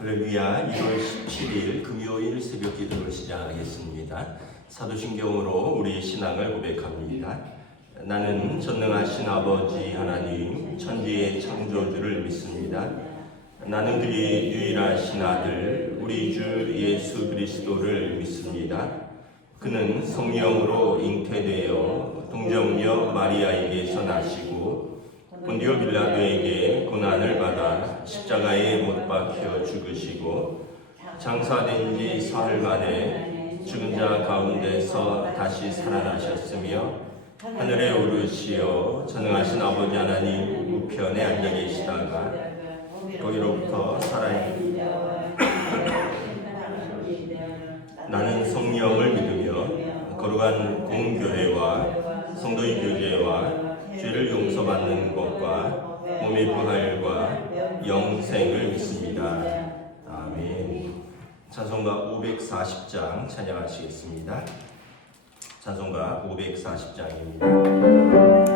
할렐루야. 1월 17일 금요일 새벽 기도를 시작하겠습니다. 사도신경으로 우리의 신앙을 고백합니다. 나는 전능하신 아버지 하나님 천지의 창조주를 믿습니다. 나는 그의 유일하신 아들 우리 주 예수 그리스도를 믿습니다. 그는 성령으로 잉태되어 동정녀 마리아에게서 나시고 본디오 빌라도에게 고난을 받아 십자가에 못 박혀 죽으시고 장사된 지 사흘 만에 죽은 자 가운데서 다시 살아나셨으며 하늘에 오르시어 전능하신 아버지 하나님 우편에 앉아 계시다가 거기로부터 나는 성령을 믿으며 거룩한 공교회와 성도의 교제와 죄를 용서받는 것과 몸의 부활과 영생을 믿습니다. 아멘. 찬송가 540장 찬양하시겠습니다. 찬송가 540장입니다.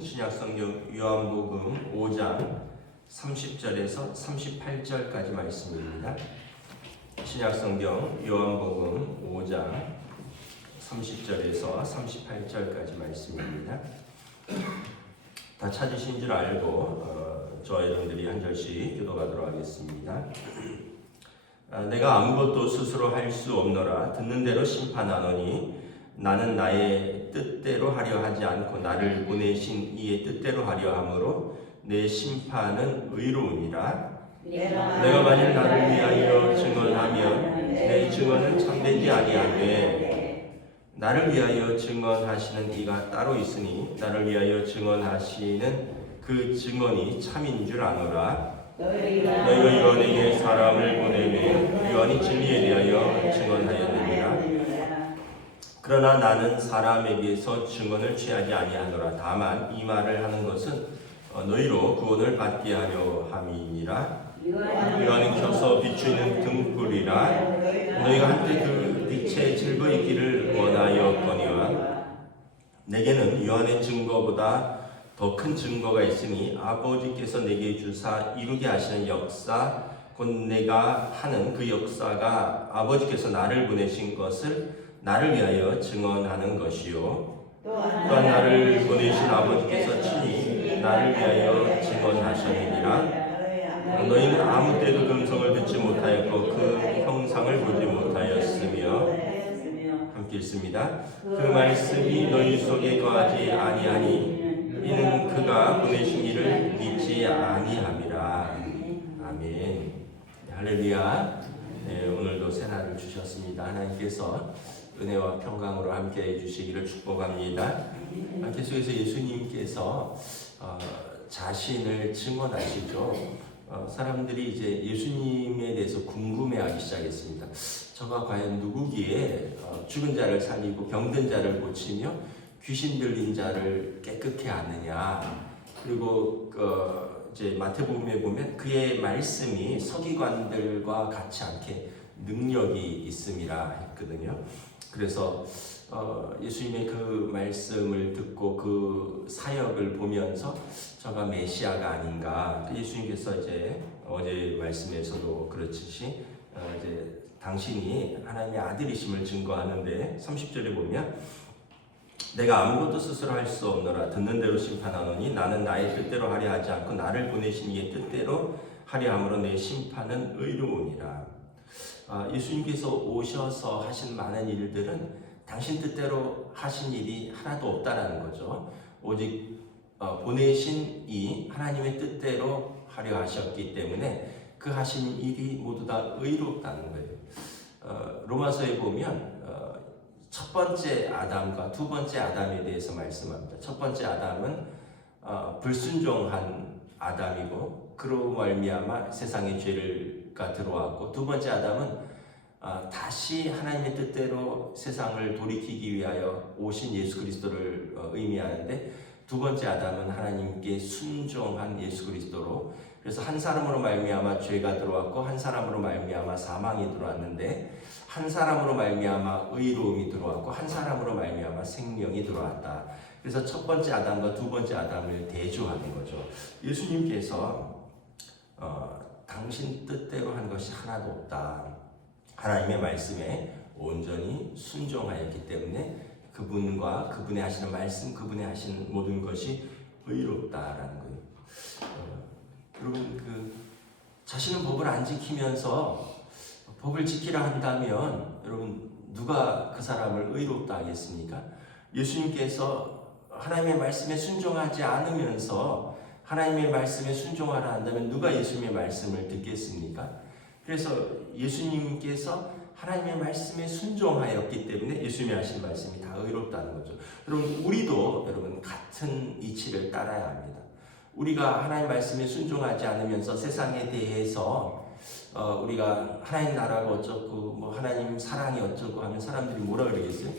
신약성경 요한복음 5장 30절에서 38절까지 말씀입니다. 신약성경 요한복음 5장 30절에서 38절까지 말씀입니다. 다 찾으신 줄 알고 저와 여러분들이 한 절씩 기도하도록 하겠습니다. 내가 아무것도 스스로 할 수 없노라. 듣는 대로 심판하노니 나는 나의 뜻대로 하려 하지 않고 나를 보내신 이의 뜻대로 하려 함으로 내 심판은 의로우니라. 내가 만일 나를 위하여 증언하면 내 증언은 참되지 아니하되 나를 위하여 증언하시는 이가 따로 있으니 나를 위하여 증언하시는 그 증언이 참인 줄 아노라. 너희가 요한에게 사람을 보내매 요한이 진리에 대하여 증언하였느니라. 그러나 나는 사람에게서 증언을 취하지 아니하노라. 다만 이 말을 하는 것은 너희로 구원을 받게 하려 함이니라. 요한은 켜서 비추는 등불이라. 너희가 한때 그 빛에 즐거이 있기를 원하였거니와 내게는 요한의 증거보다 더 큰 증거가 있으니 아버지께서 내게 주사 이루게 하시는 역사 곧 내가 하는 그 역사가 아버지께서 나를 보내신 것을 나를 위하여 증언하는 것이요 또한 나를 보내신 아버지께서 친히 나를 위하여 증언하셨느니라. 너희는 아무 때도 그 음성을 듣지 못하였고 그 형상을 보지 못하였으며 함께 읽습니다. 그 말씀이 너희 속에 거하지 아니하니 이는 그가 보내신 이를 믿지 아니함이라. 아멘. 할렐루야. 오늘도 새날을 주셨습니다. 하나님께서 은혜와 평강으로 함께해 주시기를 축복합니다. 계속해서 예수님께서 자신을 증언하시죠. 사람들이 이제 예수님에 대해서 궁금해하기 시작했습니다. 저가 과연 누구기에 죽은 자를 살리고 병든 자를 고치며 귀신 들린 자를 깨끗게 하느냐. 그리고 이제 마태복음에 보면 그의 말씀이 서기관들과 같지 않게 능력이 있음이라 했거든요. 그래서 예수님의 그 말씀을 듣고 그 사역을 보면서 저가 메시아가 아닌가. 예수님께서 이제 어제 말씀에서도 그렇듯이 이제 당신이 하나님의 아들이심을 증거하는데 30절에 보면 내가 아무것도 스스로 할 수 없노라. 듣는 대로 심판하노니 나는 나의 뜻대로 하려 하지 않고 나를 보내신 이의 뜻대로 하려 함으로 내 심판은 의로우니라. 예수님께서 오셔서 하신 많은 일들은 당신 뜻대로 하신 일이 하나도 없다라는 거죠. 오직 보내신 이 하나님의 뜻대로 하려 하셨기 때문에 그 하신 일이 모두 다 의롭다는 거예요. 로마서에 보면 첫 번째 아담과 두 번째 아담에 대해서 말씀합니다. 첫 번째 아담은 불순종한 아담이고 그로 말미암아 세상에 죄가 들어왔고 두 번째 아담은 다시 하나님의 뜻대로 세상을 돌이키기 위하여 오신 예수 그리스도를 의미하는데 두 번째 아담은 하나님께 순종한 예수 그리스도로 그래서 한 사람으로 말미암아 죄가 들어왔고 한 사람으로 말미암아 사망이 들어왔는데 한 사람으로 말미암아 의로움이 들어왔고 한 사람으로 말미암아 생명이 들어왔다. 그래서 첫 번째 아담과 두 번째 아담을 대조하는 거죠. 예수님께서 당신 뜻대로 한 것이 하나도 없다. 하나님의 말씀에 온전히 순종하였기 때문에 그분과 그분의 하시는 말씀, 그분의 하시는 모든 것이 의롭다라는 거예요. 여러분 자신은 법을 안 지키면서 법을 지키라 한다면 여러분 누가 그 사람을 의롭다 하겠습니까? 예수님께서 하나님의 말씀에 순종하지 않으면서 하나님의 말씀에 순종하라 한다면 누가 예수님의 말씀을 듣겠습니까? 그래서 예수님께서 하나님의 말씀에 순종하였기 때문에 예수님이 하신 말씀이 다 의롭다는 거죠. 여러분 우리도 여러분 같은 이치를 따라야 합니다. 우리가 하나님 말씀에 순종하지 않으면서 세상에 대해서 우리가 하나님 나라가 어쩌고 뭐 하나님 사랑이 어쩌고 하면 사람들이 뭐라 그러겠어요?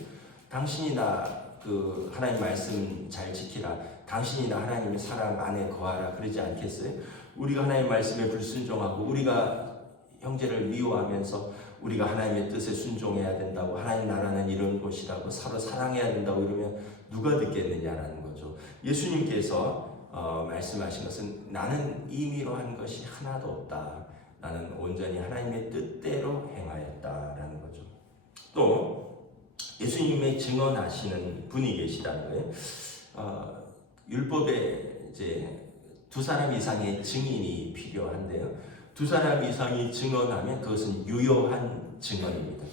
당신이나 그 하나님 말씀 잘 지키라. 당신이나 하나님의 사랑 안에 거하라. 그러지 않겠어요? 우리가 하나님 말씀에 불순종하고 우리가 형제를 미워하면서 우리가 하나님의 뜻에 순종해야 된다고 하나님 나라는 이런 곳이라고 서로 사랑해야 된다고 이러면 누가 듣겠느냐라는 거죠. 예수님께서 말씀하신 것은 나는 임의로 한 것이 하나도 없다. 나는 온전히 하나님의 뜻대로 행하였다라는 거죠. 또 예수님의 증언하시는 분이 계시다는 거예요. 율법에 이제 두 사람 이상의 증인이 필요한데요. 두 사람 이상이 증언하면 그것은 유효한 증언입니다.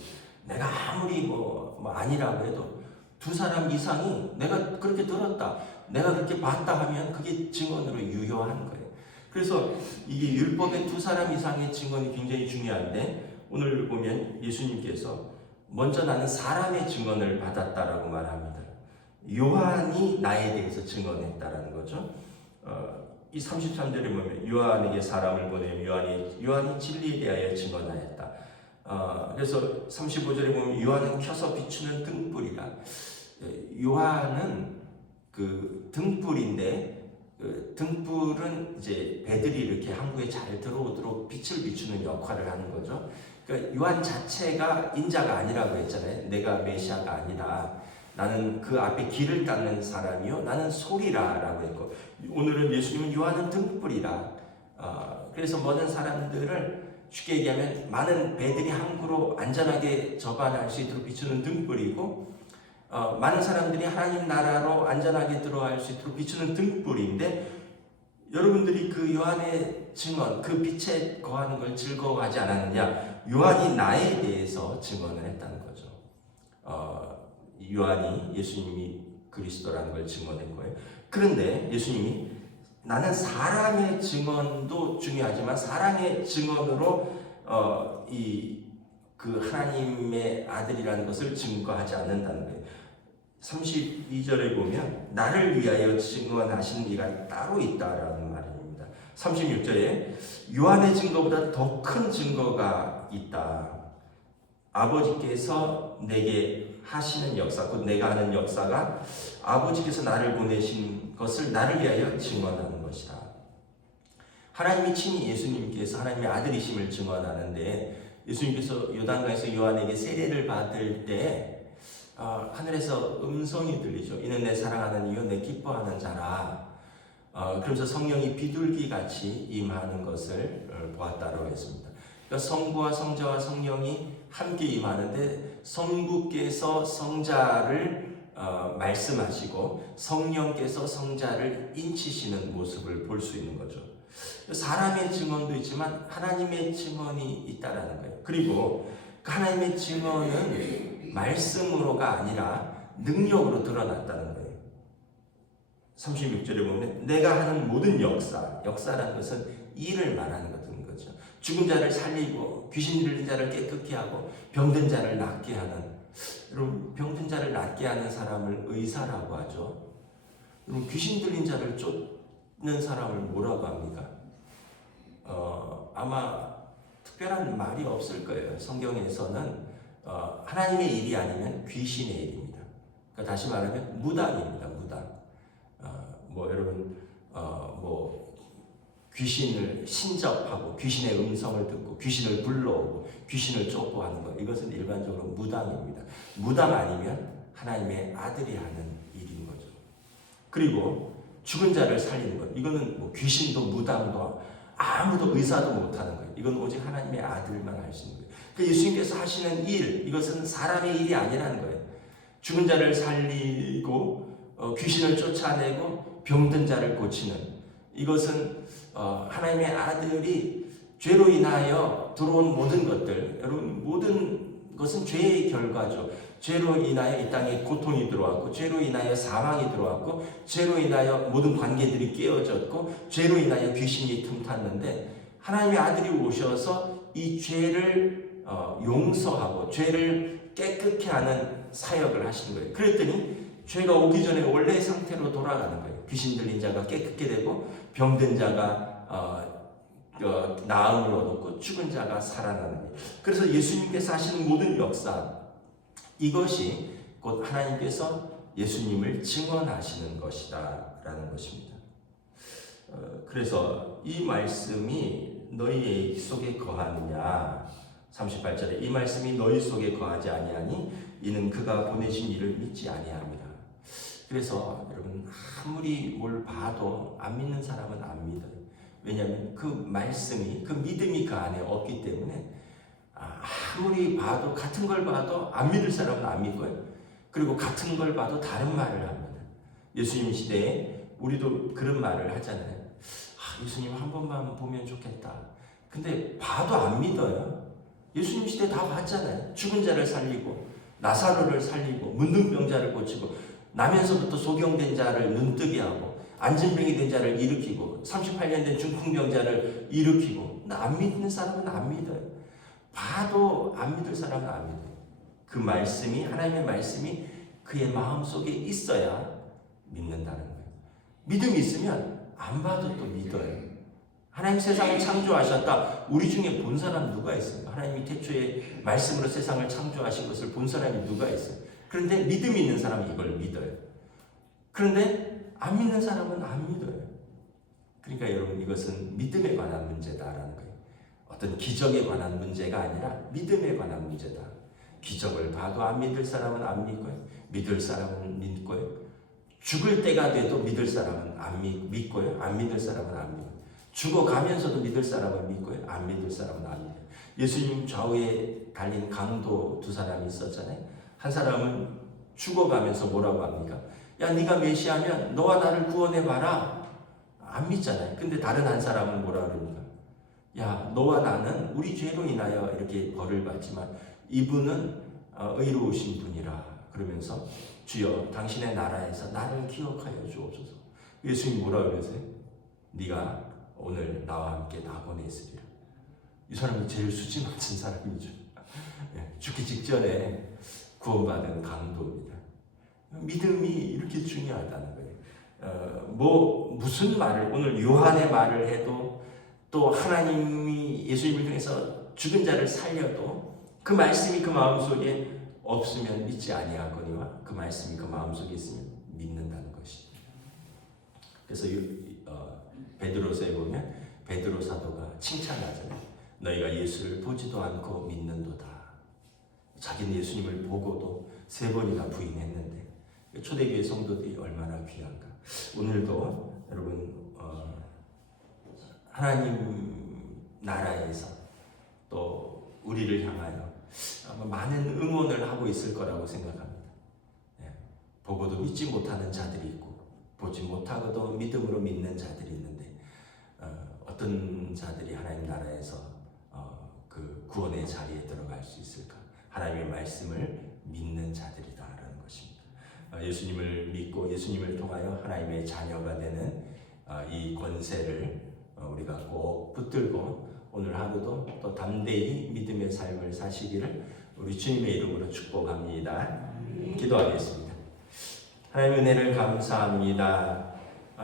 내가 아무리 뭐 아니라고 해도 두 사람 이상이 내가 그렇게 들었다, 내가 그렇게 봤다 하면 그게 증언으로 유효한 거예요. 그래서 이게 율법의 두 사람 이상의 증언이 굉장히 중요한데, 오늘 보면 예수님께서 먼저 나는 사람의 증언을 받았다라고 말합니다. 요한이 나에 대해서 증언했다라는 거죠. 이 33절에 보면 요한에게 사람을 보내 요한이 진리에 대하여 증언하였다. 그래서 35절에 보면 요한은 켜서 비추는 등불이라. 요한은 그 등불인데, 그 등불은 이제 배들이 이렇게 항구에 잘 들어오도록 빛을 비추는 역할을 하는 거죠. 그러니까 요한 자체가 인자가 아니라고 했잖아요. 내가 메시아가 아니라 나는 그 앞에 길을 닦는 사람이요, 나는 소리라라고 했고, 오늘은 예수님은 요한은 등불이라. 그래서 모든 사람들을 쉽게 얘기하면 많은 배들이 항구로 안전하게 접안할 수 있도록 비추는 등불이고, 많은 사람들이 하나님 나라로 안전하게 들어갈 수 있도록 비추는 등불인데, 여러분들이 그 요한의 증언, 그 빛에 거하는 걸 즐거워하지 않았느냐? 요한이 나에 대해서 증언을 했다는 거죠. 요한이 예수님이 그리스도라는 걸 증언한 거예요. 그런데 예수님이 나는 사람의 증언도 중요하지만 사랑의 증언으로 그 하나님의 아들이라는 것을 증거하지 않는다는 거예요. 32절에 보면 나를 위하여 증언하신 이가 따로 있다라는 말입니다. 36절에 요한의 증거보다 더 큰 증거가 있다. 아버지께서 내게 하시는 역사, 곧 내가 하는 역사가 아버지께서 나를 보내신 것을 나를 위하여 증언하는 것이다. 하나님이 친히 예수님께서 하나님의 아들이심을 증언하는데, 예수님께서 요단강에서 요한에게 세례를 받을 때 하늘에서 음성이 들리죠. 이는 내 사랑하는 이요 내 기뻐하는 자라. 그러면서 성령이 비둘기같이 임하는 것을 보았다고 했습니다. 그러니까 성부와 성자와 성령이 함께 임하는데, 성부께서 성자를 말씀하시고 성령께서 성자를 인치시는 모습을 볼 수 있는 거죠. 사람의 증언도 있지만 하나님의 증언이 있다라는 거예요. 그리고 하나님의 증언은 말씀으로가 아니라 능력으로 드러났다는 거예요. 36절에 보면 내가 하는 모든 역사라는 것은 일을 말하는 거죠. 죽은 자를 살리고 귀신 들린 자를 깨끗게 하고 병든 자를 낫게 하는, 여러분 병든 자를 낫게 하는 사람을 의사라고 하죠. 여러분 귀신 들린 자를 쫓는 사람을 뭐라고 합니까? 아마 특별한 말이 없을 거예요. 성경에서는 하나님의 일이 아니면 귀신의 일입니다. 그러니까 다시 말하면 무당입니다. 무당. 여러분 귀신을 신접하고 귀신의 음성을 듣고 귀신을 불러오고 귀신을 쫓고하는 것, 이것은 일반적으로 무당입니다. 무당 아니면 하나님의 아들이 하는 일인 거죠. 그리고 죽은 자를 살리는 것, 이거는 귀신도 무당도 아무도 의사도 못하는 거예요. 이건 오직 하나님의 아들만 할 수 있는 거예요. 그 예수님께서 하시는 일, 이것은 사람의 일이 아니라는 거예요. 죽은 자를 살리고 귀신을 쫓아내고 병든 자를 고치는, 이것은 하나님의 아들이 죄로 인하여 들어온 모든 것들, 여러분 모든 것은 죄의 결과죠. 죄로 인하여 이 땅에 고통이 들어왔고, 죄로 인하여 사망이 들어왔고, 죄로 인하여 모든 관계들이 깨어졌고, 죄로 인하여 귀신이 틈탔는데, 하나님의 아들이 오셔서 이 죄를 용서하고 죄를 깨끗게 하는 사역을 하시는 거예요. 그랬더니 죄가 오기 전에 원래의 상태로 돌아가는 거예요. 귀신 들린 자가 깨끗게 되고, 병든 자가 나음을 얻었고, 죽은 자가 살아나는 거예요. 그래서 예수님께서 하시는 모든 역사, 이것이 곧 하나님께서 예수님을 증언하시는 것이다 라는 것입니다. 그래서 이 말씀이 너희 속에 거하느냐, 38절에 이 말씀이 너희 속에 거하지 아니하니 이는 그가 보내신 이를 믿지 아니합니다. 그래서 여러분 아무리 뭘 봐도 안 믿는 사람은 안 믿어요. 왜냐하면 그 말씀이, 그 믿음이 그 안에 없기 때문에 아무리 봐도, 같은 걸 봐도 안 믿을 사람은 안 믿고요. 그리고 같은 걸 봐도 다른 말을 합니다. 예수님 시대에 우리도 그런 말을 하잖아요. 예수님 한 번만 보면 좋겠다. 근데 봐도 안 믿어요. 예수님 시대 다 봤잖아요. 죽은 자를 살리고 나사로를 살리고 문둥병자를 고치고 나면서부터 소경된 자를 눈뜨게 하고 안진병이 된 자를 일으키고 38년 된 중풍병자를 일으키고. 안 믿는 사람은 안 믿어요. 봐도 안 믿을 사람은 안 믿어요. 그 말씀이, 하나님의 말씀이 그의 마음속에 있어야 믿는다는 거예요. 믿음이 있으면 안 봐도 또 믿어요. 하나님 세상을 창조하셨다. 우리 중에 본 사람 누가 있어요? 하나님이 태초에 말씀으로 세상을 창조하신 것을 본 사람이 누가 있어요? 그런데 믿음이 있는 사람이 이걸 믿어요. 그런데 안 믿는 사람은 안 믿어요. 그러니까 여러분, 이것은 믿음에 관한 문제다라는 거예요. 어떤 기적에 관한 문제가 아니라 믿음에 관한 문제다. 기적을 봐도 안 믿을 사람은 안 믿고요. 믿을 사람은 믿고요. 죽을 때가 돼도 믿을 사람은 안 믿고요. 안 믿을 사람은 안 믿고요. 죽어가면서도 믿을 사람은 믿고요. 안 믿을 사람은 안 믿어요. 예수님 좌우에 달린 강도 두 사람이 있었잖아요. 한 사람은 죽어가면서 뭐라고 합니까? 야, 네가 메시아면 너와 나를 구원해봐라. 안 믿잖아요. 근데 다른 한 사람은 뭐라 그럽니까? 야, 너와 나는 우리 죄로 인하여 이렇게 벌을 받지만 이분은 의로우신 분이라. 그러면서 주여 당신의 나라에서 나를 기억하여 주옵소서. 예수님이 뭐라 그러세요? 네가 오늘 나와 함께 낙원에 있으리라. 이 사람이 제일 수지 맞은 사람이죠. 죽기 직전에 구원받은 강도입니다. 믿음이 이렇게 중요하다는 거예요. 무슨 말을, 오늘 요한의 말을 해도 또 하나님이 예수님을 통해서 죽은 자를 살려도 그 말씀이 그 마음속에 없으면 믿지 아니하거니와 그 말씀이 그 마음속에 있으면 믿는다는 것이. 그래서 베드로서에 보면 베드로 사도가 칭찬하잖아요. 너희가 예수를 보지도 않고 믿는도다. 자기는 예수님을 보고도 3번이나 부인했는데 초대교회 성도들이 얼마나 귀한가. 오늘도 여러분 하나님 나라에서 또 우리를 향하여 아마 많은 응원을 하고 있을 거라고 생각합니다. 보고도 믿지 못하는 자들이 있고 보지 못하고도 믿음으로 믿는 자들이 있는데 어떤 자들이 하나님 나라에서 그 구원의 자리에 들어갈 수 있을까? 하나님의 말씀을 믿는 자들이다라는 것입니다. 예수님을 믿고 예수님을 통하여 하나님의 자녀가 되는 이 권세를 우리가 꼭 붙들고 오늘 하루도 또 담대히 믿음의 삶을 사시기를 우리 주님의 이름으로 축복합니다. 기도하겠습니다. 하나님의 은혜를 감사합니다.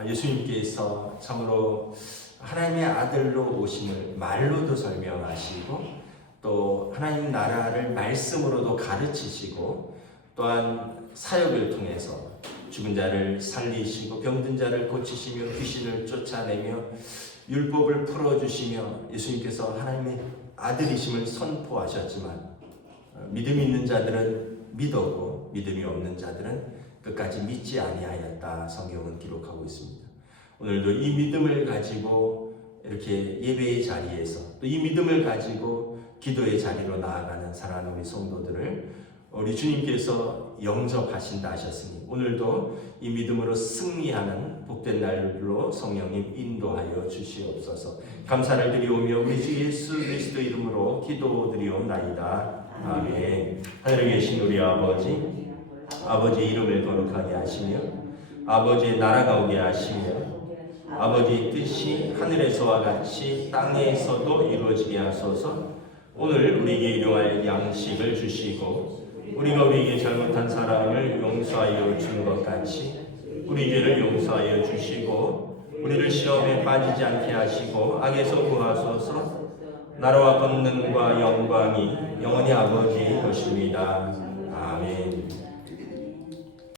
예수님께서 참으로 하나님의 아들로 오심을 말로도 설명하시고 또 하나님 나라를 말씀으로도 가르치시고 또한 사역을 통해서 죽은 자를 살리시고 병든 자를 고치시며 귀신을 쫓아내며 율법을 풀어주시며 예수님께서 하나님의 아들이심을 선포하셨지만 믿음이 있는 자들은 믿었고 믿음이 없는 자들은 끝까지 믿지 아니하였다. 성경은 기록하고 있습니다. 오늘도 이 믿음을 가지고 이렇게 예배의 자리에서 또 이 믿음을 가지고 기도의 자리로 나아가는 사랑하는 우리 성도들을 우리 주님께서 영접하신다 하셨으니 오늘도 이 믿음으로 승리하는 복된 날로 성령님 인도하여 주시옵소서. 감사를 드리오며 우리 주 예수 그리스도 이름으로 기도드리옵나이다. 아멘. 하늘에 계신 우리 아버지의 이름을 거룩하게 하시며 아버지의 나라가 오게 하시며 아버지의 뜻이 하늘에서와 같이 땅에서도 이루어지게 하소서. 오늘 우리에게 일용할 양식을 주시고 우리가 우리에게 잘못한 사람을 용서하여 주는 것 같이 우리 죄를 용서하여 주시고 우리를 시험에 빠지지 않게 하시고 악에서 구하소서. 나라와 권능과 영광이 영원히 아버지의 것입니다. 아멘.